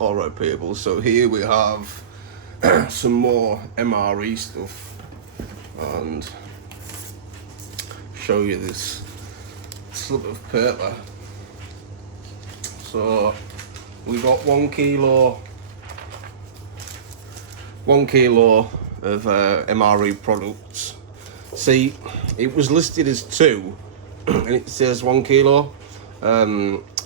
Alright people, so here we have some more MRE stuff, and show you this slip of paper. So we got 1 kilo of MRE products. See, it was listed as 2 and it says 1 kilo.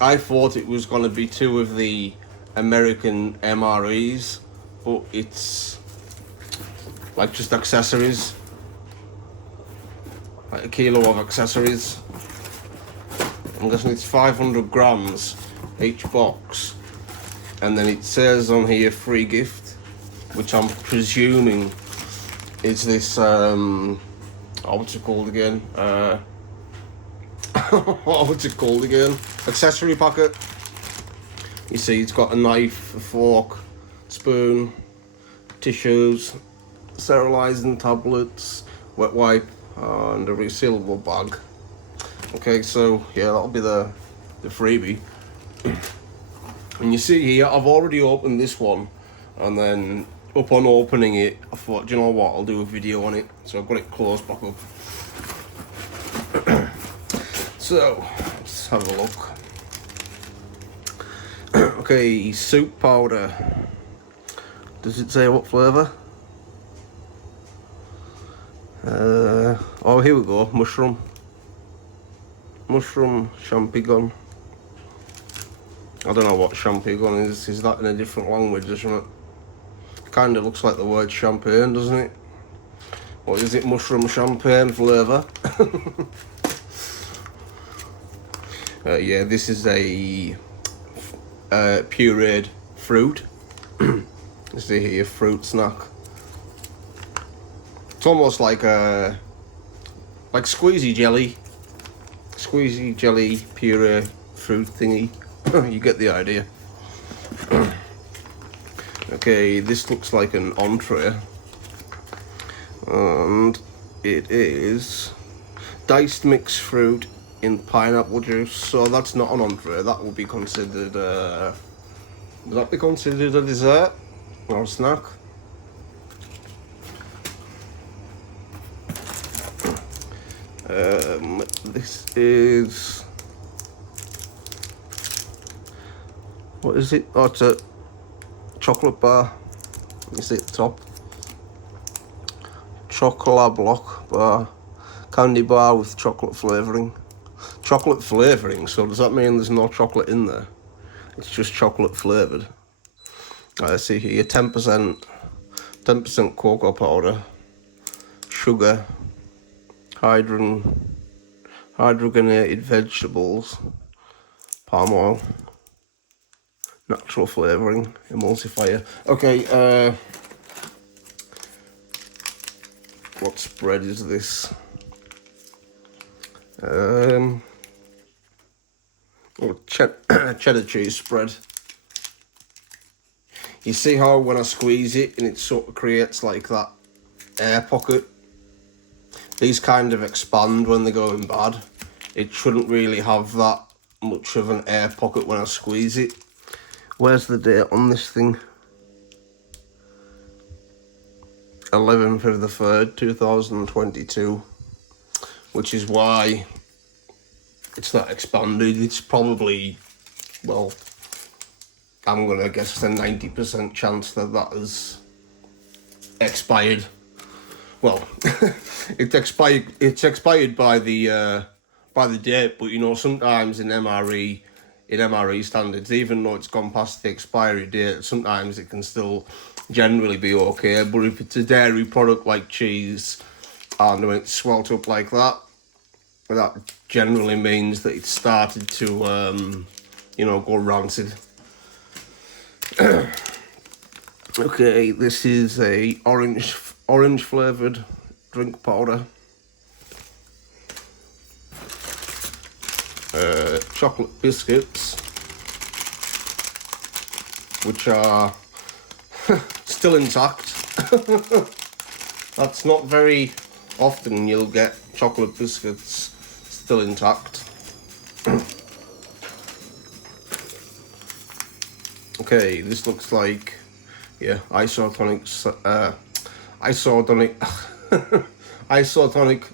I thought it was going to be 2 of the American MREs, but it's like just accessories, like 1 kilo of accessories. I'm guessing it's 500 grams each box, and then it says on here free gift, which I'm presuming is this what's it called again? What's it called again? Accessory packet. You see, it's got a knife, a fork, spoon, tissues, sterilizing tablets, wet wipe, and a resealable bag. Okay, so yeah, that'll be the freebie. And you see here, I've already opened this one, and then upon opening it, I thought, do you know what, I'll do a video on it. So I've got it closed back up. So let's have a look. Okay, soup powder. Does it say what flavour? Oh, here we go. Mushroom champignon. I don't know what champignon is. Is that in a different language, isn't it? Kind of looks like the word champagne, doesn't it? What is it? Mushroom champagne flavour. Yeah, this is a pureed fruit. You see here, fruit snack. It's almost like squeezy jelly puree fruit thingy. You get the idea. Okay, this looks like an entree, and it is diced mixed fruit in pineapple juice. So that's not an entree. That would be considered would that be considered a dessert or a snack? This is, what is it? Oh, it's a chocolate bar. You see at the top, chocolate block bar, candy bar with chocolate flavouring. Chocolate flavouring, so does that mean there's no chocolate in there? It's just chocolate flavoured. I see here 10% cocoa powder, sugar, hydrogenated vegetables, palm oil, natural flavouring, emulsifier. Okay, what spread is this? Cheddar cheese spread. You see how when I squeeze it and it sort of creates like that air pocket? These kind of expand when they go in bad. It shouldn't really have that much of an air pocket when I squeeze it. Where's the date on this thing? 11th of the 3rd, 2022. Which is why it's not expanded. It's probably, well, I'm gonna guess a 90% chance that that is expired. Well, it's expired by the date, but you know, sometimes in MRE standards, even though it's gone past the expiry date, sometimes it can still generally be okay. But if it's a dairy product like cheese, and when it's swelled up like that, that generally means that it's started to, you know, go rancid. Okay, this is a orange flavoured drink powder. Chocolate biscuits, which are still intact. That's not very often you'll get chocolate biscuits still intact. Okay, this looks like, yeah, isotonic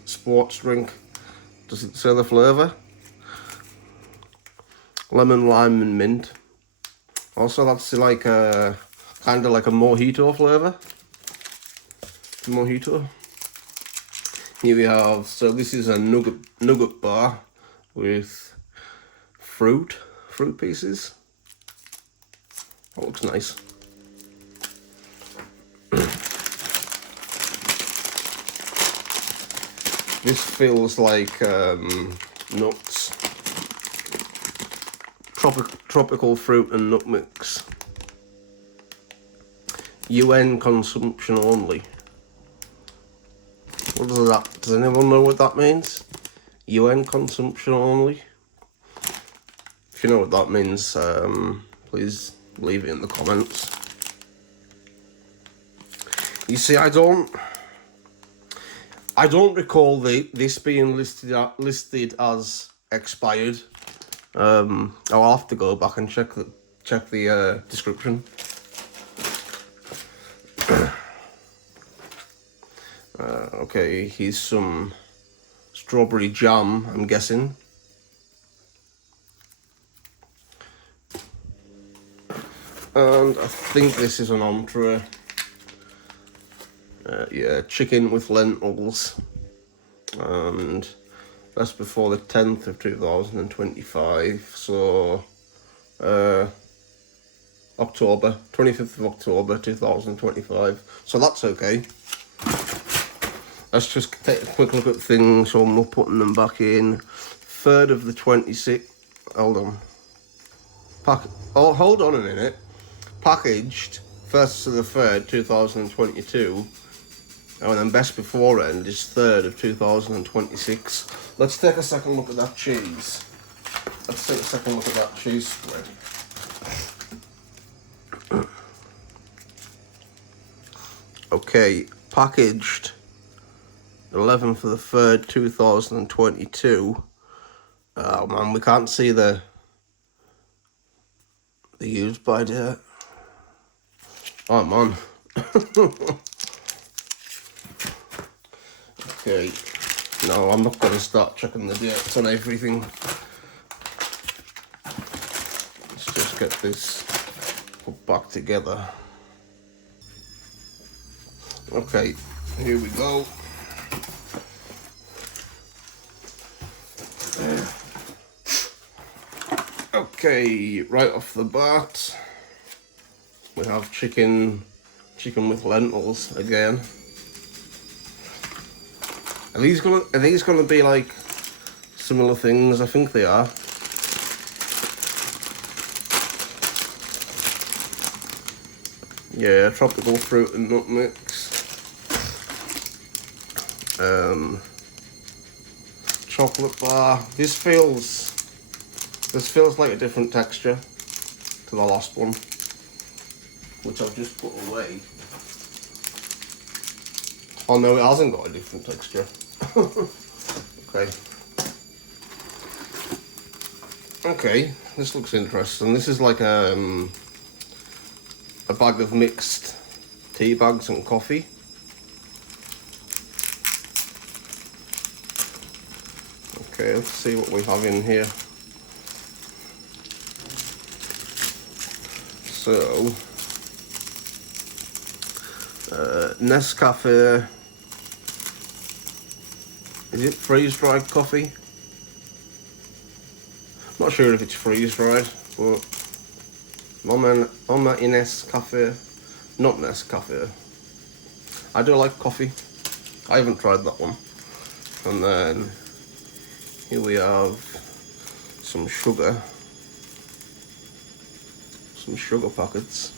sports drink. Does it say the flavour? Lemon, lime, and mint. Also, that's like a kind of like a mojito flavour. Mojito. Here we have. So this is a nugget bar with fruit pieces. That looks nice. This feels like nuts. Tropical fruit and nut mix. UN consumption only. What does that? Does anyone know what that means? UN consumption only. If you know what that means, please leave it in the comments. You see, I don't recall this being listed as expired. I'll have to go back and check the description. Okay, here's some strawberry jam, I'm guessing. And I think this is an entree. Yeah, chicken with lentils. And that's before the 10th of 2025. So, October, 25th of October 2025. So that's okay. Let's just take a quick look at things. So we're putting them back in. 3rd of the 26th. Hold on. Hold on a minute. Packaged 1st to the 3rd, 2022. And then best before end is 3rd of 2026. Let's take a second look at that cheese. Let's take a second look at that cheese spread. Okay, packaged 11th of the 3rd, 2022. Oh man, we can't see the use by date. Oh man. Okay, no, I'm not gonna start checking the dates on everything. Let's just get this put back together. Okay, here we go. Okay, right off the bat, we have chicken with lentils again. Are these gonna be like similar things? I think they are. Yeah, tropical fruit and nut mix. Chocolate bar. This feels like a different texture to the last one, which I've just put away. Oh no, it hasn't got a different texture. Okay, this looks interesting. This is like a bag of mixed tea bags and coffee. Okay, let's see what we have in here. So, Nescafe. Is it freeze-dried coffee? Not sure if it's freeze-dried, but Mama Nescafe, not Nescafe. I do like coffee. I haven't tried that one. And then here we have some sugar packets.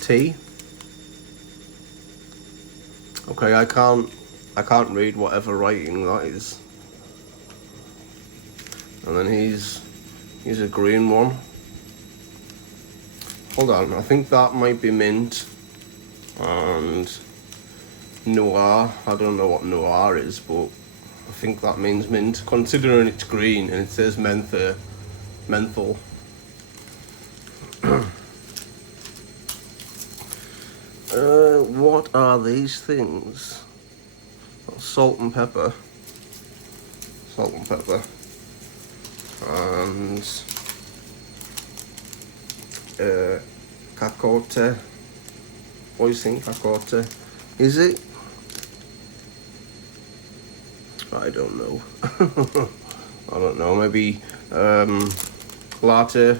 Tea. Okay, I can't read whatever writing that is. And then here's a green one. Hold on, I think that might be mint and noir. I don't know what noir is, but I think that means mint, considering it's green and it says menthol. What are these things? Salt and pepper. Salt and pepper. And cacote. What do you think, cacote? Is it? I don't know. I don't know. Maybe latte,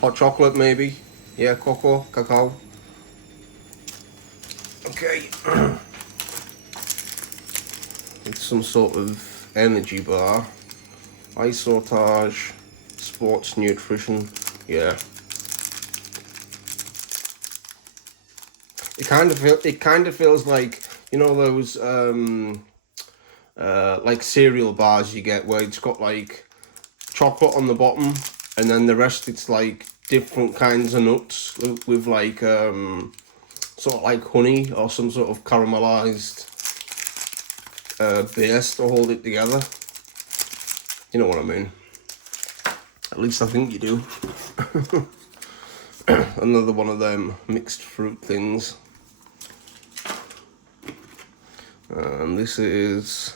hot chocolate, maybe. Yeah, cocoa, cacao. Okay. It's some sort of energy bar. Isotage, sports nutrition. Yeah. It kind of feels like, you know, those like cereal bars you get where it's got like chocolate on the bottom and then the rest it's like different kinds of nuts with like sort of like honey or some sort of caramelized base to hold it together. You know what I mean? At least I think you do. Another one of them mixed fruit things. And this is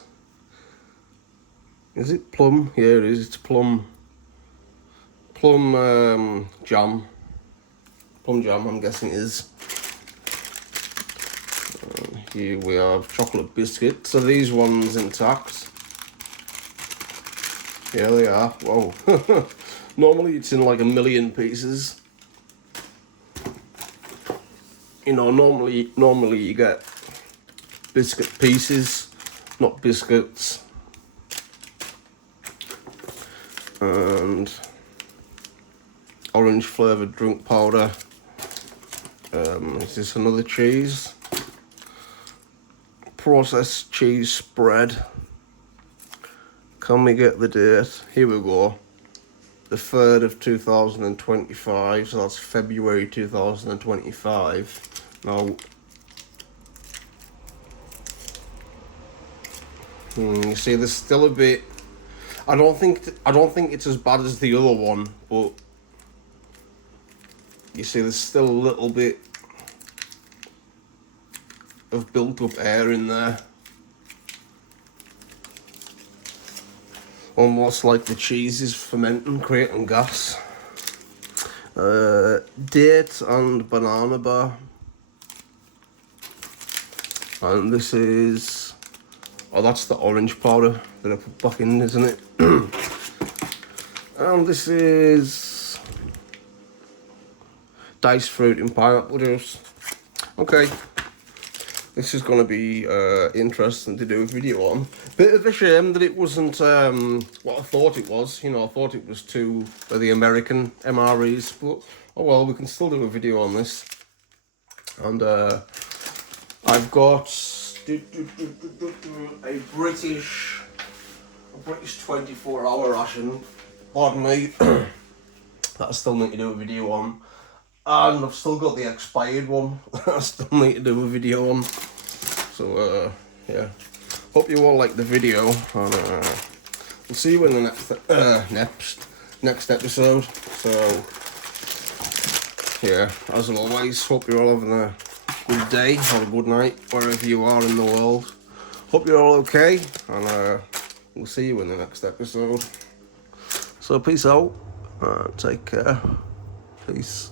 it plum? Yeah, it is. It's plum jam. Plum jam, I'm guessing it is. Here we have chocolate biscuits. So these ones intact. Yeah, they are. Whoa. Normally it's in like a million pieces. You know, normally you get biscuit pieces, not biscuits. And orange flavoured drink powder. Is this another cheese? Processed cheese spread. Can we get the date? Here we go. The 3rd of 2025, so that's February 2025. Now, you see, there's still a bit. I don't think it's as bad as the other one, but you see, there's still a little bit of built-up air in there. Almost like the cheese is fermenting, creating gas. Date and banana bar. And this is... oh, that's the orange powder that I put back in, isn't it? And this is... diced fruit and pineapple juice. Okay. This is going to be interesting to do a video on. Bit of a shame that it wasn't what I thought it was. You know, I thought it was too the American MREs, but oh well, we can still do a video on this. And I've got a British 24-hour ration. Pardon me. That I still need to do a video on. And I've still got the expired one I still need to do a video on. So, yeah. Hope you all like the video. And we'll see you in the next episode. So, yeah, as always, hope you're all having a good day or a good night, wherever you are in the world. Hope you're all okay. And we'll see you in the next episode. So, peace out. Take care. Peace.